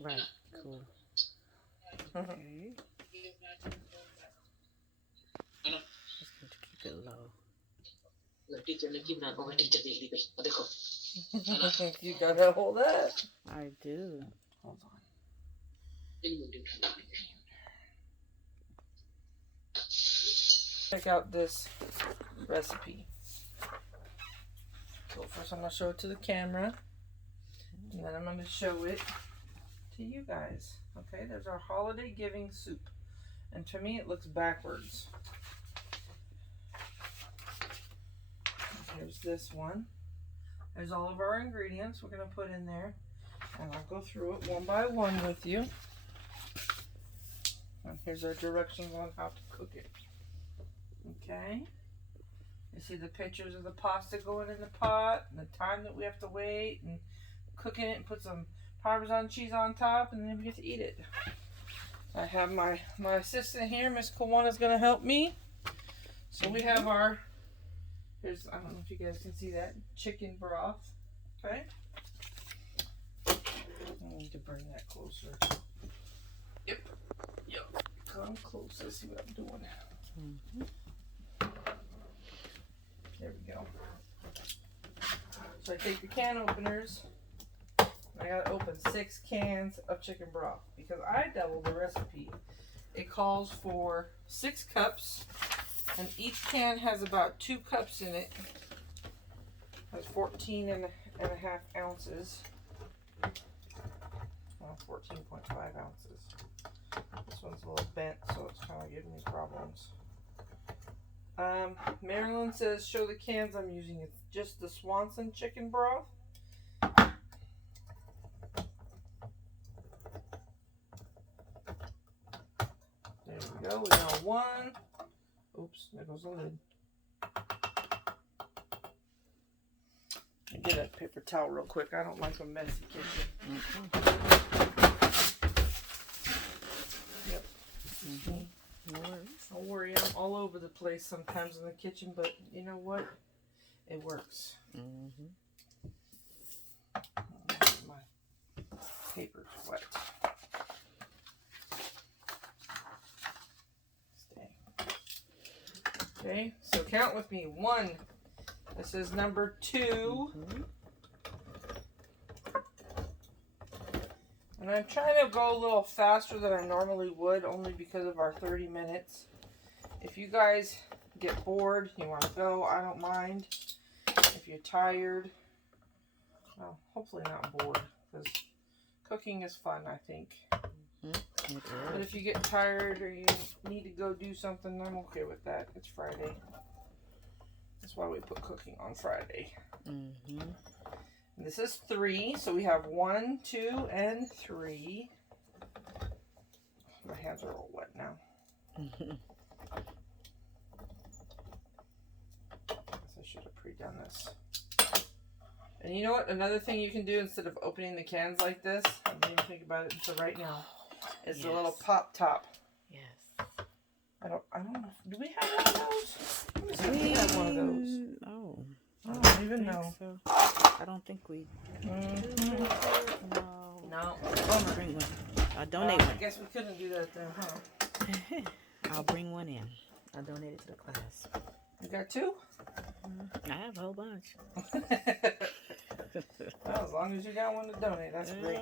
Right. Cool. Okay. Just going to keep it low. You gotta hold that. I do. Hold on. Check out this recipe. So first I'm going to show it to the camera. And then I'm going to show it to you guys. Okay, there's our holiday giving soup. And to me it looks backwards. Here's this one. There's all of our ingredients we're going to put in there. And I'll go through it one by one with you. And here's our directions on how to cook it. Okay. You see the pictures of the pasta going in the pot, and the time that we have to wait, and cooking it, and put some Parmesan cheese on top, and then we get to eat it. I have my assistant here, Miss Kawana's going to help me. So we have our, here's, I don't know if you guys can see that, chicken broth. Okay. I need to bring that closer. Yep. Come close. Let's see what I'm doing. There we go. So I take the can openers. I gotta open 6 cans of chicken broth because I doubled the recipe. It calls for 6 cups, and each can has about 2 cups in it. Has 14 and a half ounces. Well, 14.5 ounces. This one's a little bent, so it's kind of giving me problems. Marilyn says, show the cans I'm using. It's just the Swanson chicken broth. There we go. We got 1. Oops, there goes the lid. Get a paper towel real quick. I don't like a messy kitchen. Yep. Don't worry, I'm all over the place sometimes in the kitchen, but you know what? It works. My paper's wet. Stay. Okay, so count with me. 1. This is number 2. And I'm trying to go a little faster than I normally would, only because of our 30 minutes. If you guys get bored, you want to go, I don't mind. If you're tired, well, hopefully not bored, because cooking is fun, I think. But if you get tired or you need to go do something, I'm okay with that. It's Friday. That's why we put cooking on Friday. This is 3, so we have 1, 2, and 3. My hands are all wet now. I guess I should have pre-done this. And you know what? Another thing you can do instead of opening the cans like this, I didn't even think about it until right now, is the little pop top. Yes. I don't know. Do we have one of those? Let me see if we have one of those. Oh. I don't even know. So. I don't think we do. No. I'll bring one. I'll donate one. I guess we couldn't do that then, huh? I'll bring one in. I'll donate it to the class. You got 2? I have a whole bunch. Well, as long as you got one to donate, that's great.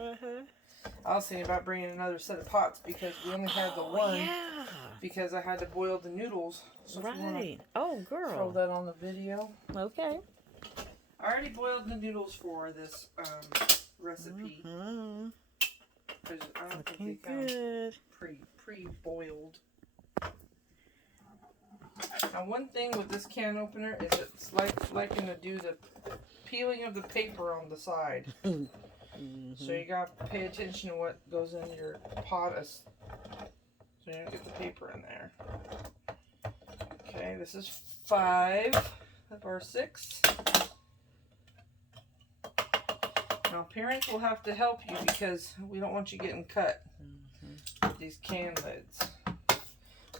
I was thinking about bringing another set of pots because we only had the one. Yeah. Because I had to boil the noodles. So Right. Oh, girl. Throw that on the video. Okay. I already boiled the noodles for this recipe. Because I don't think they come pre-boiled. Now, one thing with this can opener is it's liking to do the peeling of the paper on the side. So you got to pay attention to what goes in your pot, so you don't get the paper in there. Okay, this is 5 of our 6. Now, parents will have to help you because we don't want you getting cut with these can lids.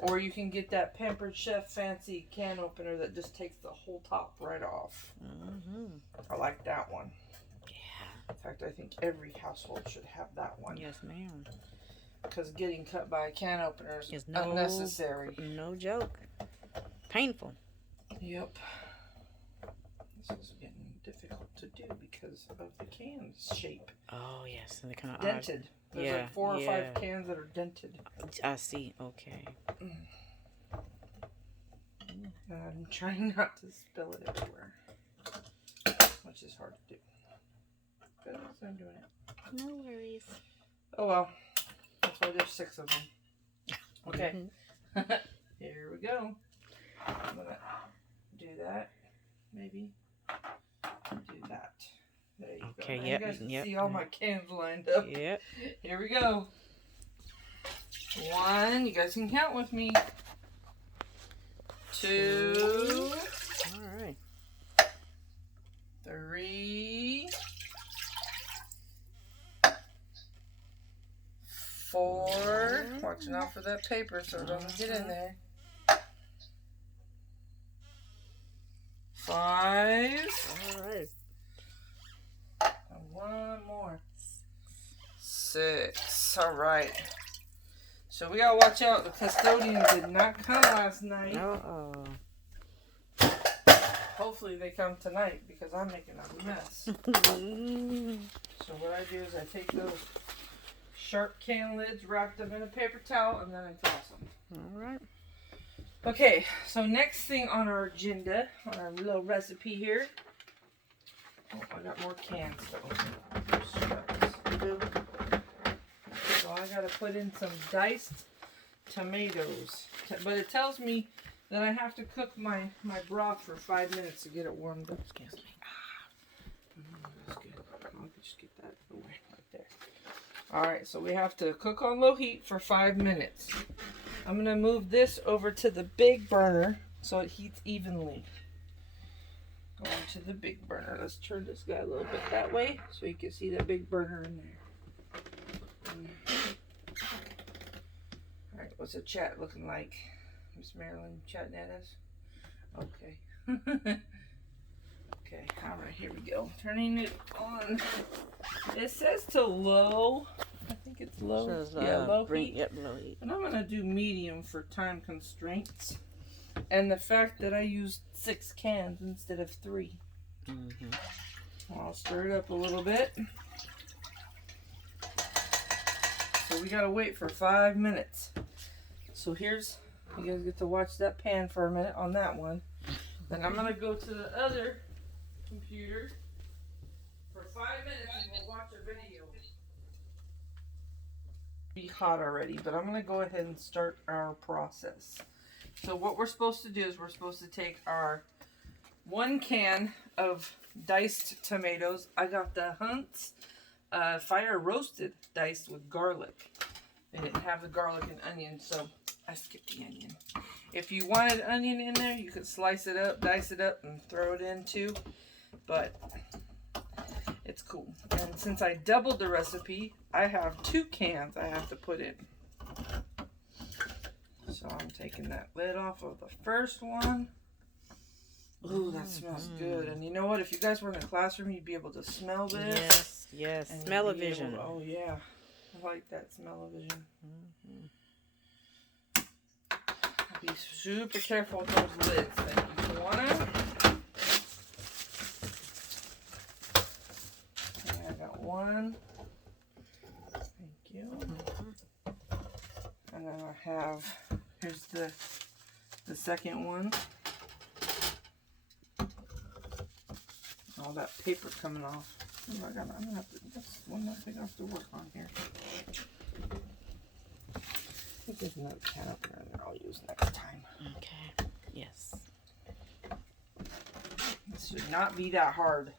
Or you can get that Pampered Chef fancy can opener that just takes the whole top right off. I like that one. In fact, I think every household should have that one. Yes, ma'am. Because getting cut by a can opener is It's no- unnecessary. No joke. Painful. Yep. This is getting difficult to do because of the can's shape. Oh, yes. And they're kind of Dented. There's Yeah, like 4 or yeah. 5 cans that are dented. I see. Okay. And I'm trying not to spill it everywhere. Which is hard to do. But at least I'm doing it. No worries. Oh well. That's why there's 6 of them. Okay. Here we go. I'm gonna do that. Maybe. Do that. There you Okay, go. yep, You guys can yep. see all my cans lined up. Yep. Here we go. 1. You guys can count with me. 2. All right. 3. 4. Watching out for that paper so it doesn't get in there. 5. All right. And 1 more. 6. All right. So we gotta watch out. The custodian did not come last night. Uh-oh. Hopefully they come tonight because I'm making a mess. So what I do is I take those sharp can lids, wrap them in a paper towel, and then I toss them. All right. Okay, so next thing on our agenda, on our little recipe here. Oh, I got more cans to open. Shucks. So I gotta put in some diced tomatoes. But it tells me that I have to cook my broth for 5 minutes to get it warmed up. Excuse me. That's good. I'll just get that away right there. Alright, so we have to cook on low heat for 5 minutes. I'm going to move this over to the big burner so it heats evenly. Going to the big burner. Let's turn this guy a little bit that way so you can see that big burner in there. Alright, what's the chat looking like? Miss Marilyn chatting at us? Okay. Okay, alright, here we go. Turning it on. It says to low. I think it's low. Says, Yeah, low bring, heat. Yep, low heat. And I'm going to do medium for time constraints. And the fact that I used 6 cans instead of 3. Mm-hmm. I'll stir it up a little bit. So we got to wait for 5 minutes. So here's, you guys get to watch that pan for a minute on that one. Then I'm going to go to the other computer for 5 minutes and we'll watch a video. Be hot already, but I'm going to go ahead and start our process. So what we're supposed to do is we're supposed to take our 1 can of diced tomatoes. I got the Hunt's fire roasted diced with garlic. They didn't have the garlic and onion, so I skipped the onion. If you wanted onion in there, you could slice it up, dice it up, and throw it in too. But it's cool. And since I doubled the recipe, I have 2 cans I have to put in. So I'm taking that lid off of the first one. Ooh, that smells good. And you know what? If you guys were in the classroom, you'd be able to smell this. Yes, yes. And Smell-o-vision. oh, yeah. I like that smell-o-vision. Be super careful with those lids. Thank you, Tawana. Okay, I got 1. Thank you. And then I have, here's the second one. All that paper coming off. Oh, I'm gonna have to, that's one less thing I have to work on here. I think there's another can up there that I'll use next time. Okay. Yes. This should not be that hard.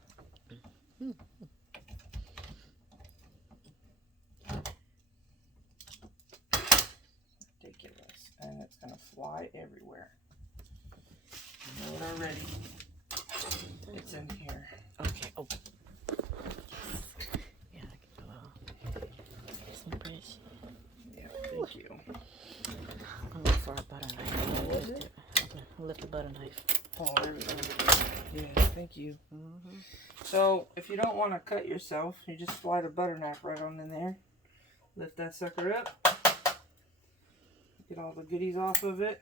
Ridiculous. And it's going to fly everywhere. You know it already. It's in here. Okay. Oh. Yeah, I can get some brush. Yeah, thank you. I'll look for a butter knife. I'll lift the butter knife. Oh, there we go. Yeah, thank you. Mm-hmm. So, if you don't want to cut yourself, you just slide a butter knife right on in there. Lift that sucker up. Get all the goodies off of it.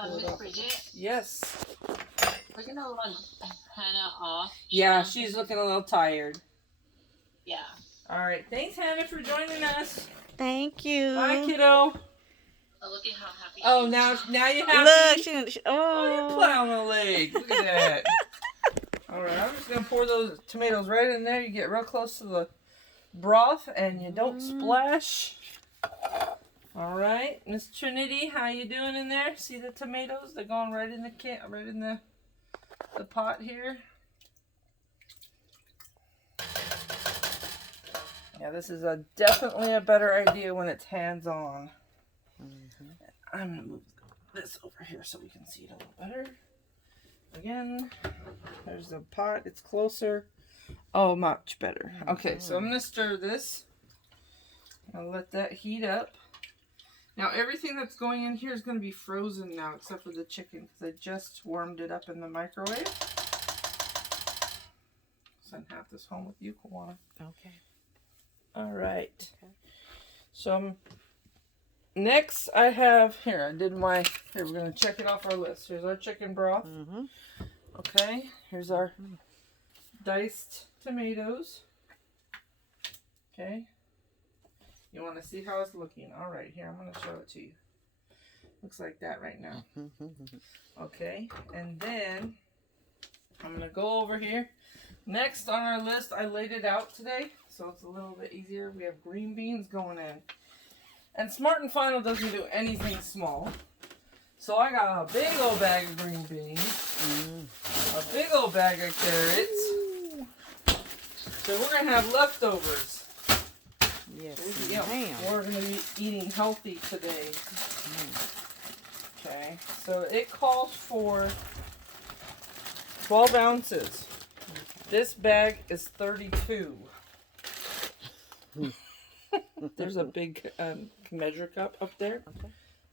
Miss Bridget, Yes. we're gonna run Hannah off. Yeah, she's looking a little tired. Yeah. All right. Thanks, Hannah, for joining us. Thank you. Bye, kiddo. Oh, look at how happy Oh, she now is. you happy? Look, she Oh, you're plowing a leg. Look at that. All right, I'm just going to pour those tomatoes right in there. You get real close to the broth and you don't splash. All right, Miss Trinity, how you doing in there? See the tomatoes? They're going right in the pot here. Yeah, this is definitely a better idea when it's hands-on. Mm-hmm. I'm going to move this over here so we can see it a little better. Again, there's the pot. It's closer. Oh, much better. Okay, so I'm going to stir this. I'll let that heat up. Now, everything that's going in here is going to be frozen now, except for the chicken, because I just warmed it up in the microwave. Send half this home with you, Kawana. Okay. All right. Okay. So, next I have, here, we're going to check it off our list. Here's our chicken broth. Mm-hmm. Okay, here's our diced tomatoes. Okay. You want to see how it's looking? All right, here, I'm going to show it to you. Looks like that right now. Okay, and then I'm going to go over here. Next on our list, I laid it out today, so it's a little bit easier. We have green beans going in. And Smart and Final doesn't do anything small. So I got a big old bag of green beans, a big old bag of carrots. So we're going to have leftovers. Yes, We're going to be eating healthy today. Okay, so it calls for 12 ounces. This bag is 32. There's a big measure cup up there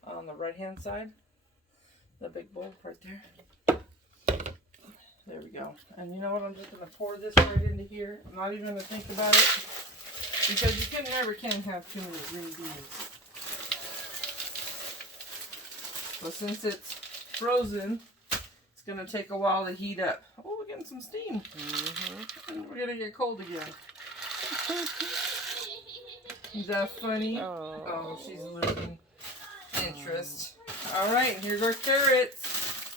on the right hand side. The big bowl right there. There we go. And you know what? I'm just going to pour this right into here. I'm not even going to think about it. Because you never can have too many green beans. So since it's frozen, it's going to take a while to heat up. Oh, we're getting some steam. And we're going to get cold again. Is that funny? Oh, she's losing interest. All right, here's our carrots.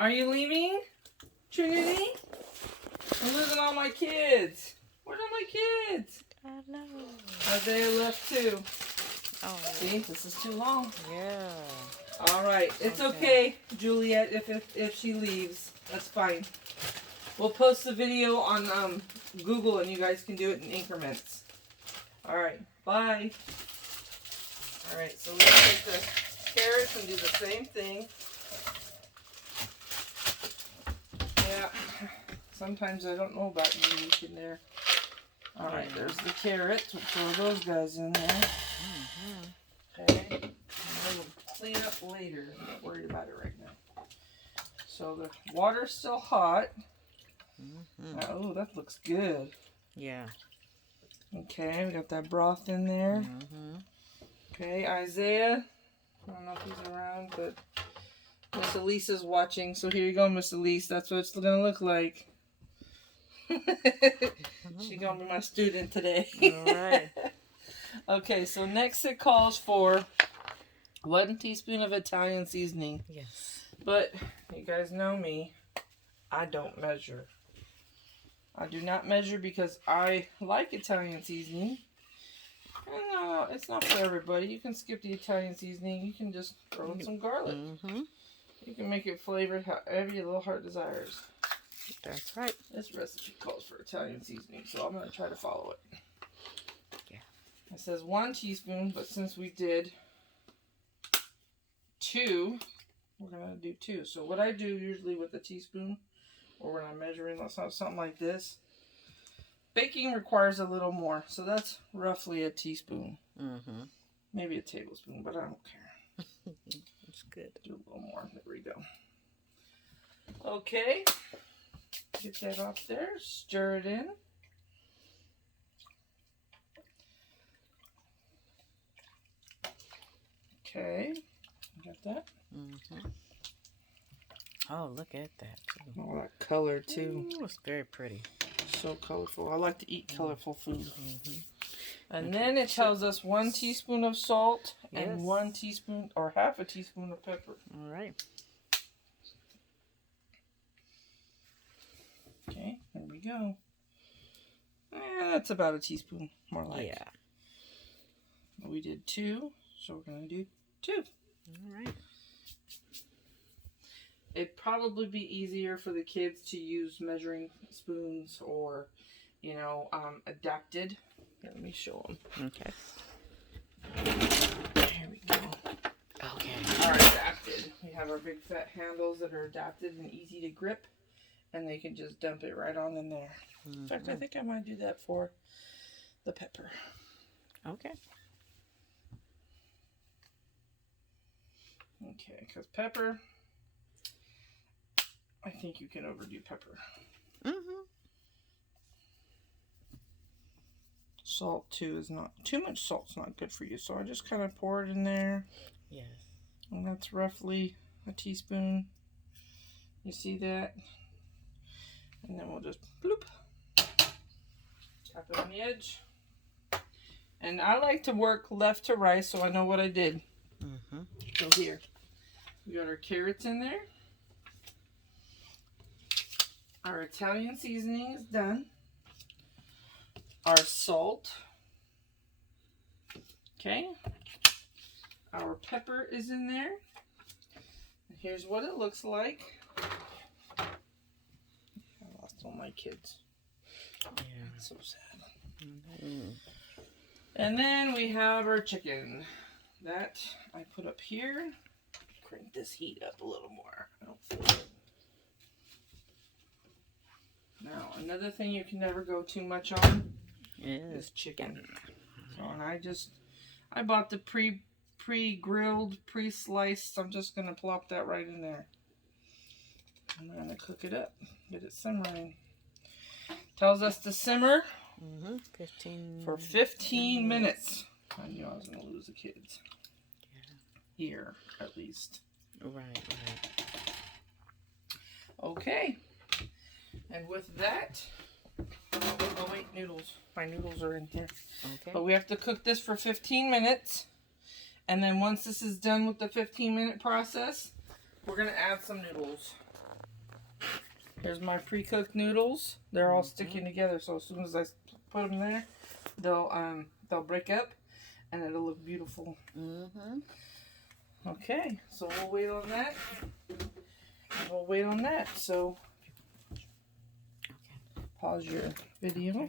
Are you leaving, Trinity? I'm losing all my kids. Where's all my kids? I know. Isaiah left too. Oh, See, this is too long. yeah. All right, it's okay, Juliet. If she leaves, that's fine. We'll post the video on Google, and you guys can do it in increments. All right, bye. All right, so let's take the carrots and do the same thing. Yeah, sometimes I don't know about unique in there. All right, there's the carrots. We'll throw those guys in there. Okay, and then we'll clean up later. I'm not worried about it right now. So the water's still hot. Oh, that looks good. Yeah. Okay, we got that broth in there. Okay, Isaiah. I don't know if he's around, but Miss Elise is watching. So here you go, Miss Elise. That's what it's gonna look like. She's gonna be my student today. All right. Okay, so next it calls for 1 teaspoon of Italian seasoning. Yes. But you guys know me. I don't measure. I do not measure because I like Italian seasoning. No, it's not for everybody. You can skip the Italian seasoning. You can just throw in some garlic. You can make it flavored however your little heart desires. That's right. This recipe calls for Italian seasoning, so I'm going to try to follow it. Yeah. It says 1 teaspoon, but since we did 2, we're going to do 2. So what I do usually with a teaspoon, or when I'm measuring something like this, baking requires a little more. So that's roughly a teaspoon. Maybe a tablespoon, but I don't care. It's good. Do a little more. There we go. Okay. Get that off there. Stir it in. Okay. Got that? Mm-hmm. Oh, look at that. All that color too. Ooh, it's very pretty. So colorful. I like to eat colorful food. Mm-hmm. And then it tells us 1 teaspoon of salt Yes. and 1 teaspoon or half a teaspoon of pepper. All right. Okay, there we go. That's about a teaspoon, more like. Yeah. We did 2, so we're going to do 2. All right. It'd probably be easier for the kids to use measuring spoons or, you know, adapted. Let me show them. Okay. Here we go. Okay. Are adapted. We have our big fat handles that are adapted and easy to grip, and they can just dump it right on in there. In fact, I think I might do that for the pepper. Okay. Okay, because pepper, I think you can overdo pepper. Mm-hmm. Salt too is not, too much salt's not good for you, so I just kind of pour it in there. Yes. And that's roughly a teaspoon. You see that? And then we'll just bloop. Tap it on the edge. And I like to work left to right so I know what I did. Mm-hmm. So here, we got our carrots in there. Our Italian seasoning is done. Our salt. Okay. Our pepper is in there. And here's what it looks like. I lost all my kids. Yeah. That's so sad. Mm-hmm. And then we have our chicken. That I put up here. Crank this heat up a little more. I don't feel it. Now, another thing you can never go too much on is chicken. So, and I bought the pre-grilled, pre-sliced. I'm just going to plop that right in there. I'm going to cook it up. Get it simmering. Tells us to simmer 15 for 15 minutes. I knew I was going to lose the kids. Here, at least. Right. Okay. And with that, oh wait, noodles. My noodles are in here. Okay. But we have to cook this for 15 minutes. And then once this is done with the 15-minute process, we're going to add some noodles. Here's my pre-cooked noodles. They're all sticking together, so as soon as I put them there, they'll break up and it'll look beautiful. Mm-hmm. Okay, so we'll wait on that. We'll wait on that. So pause your video.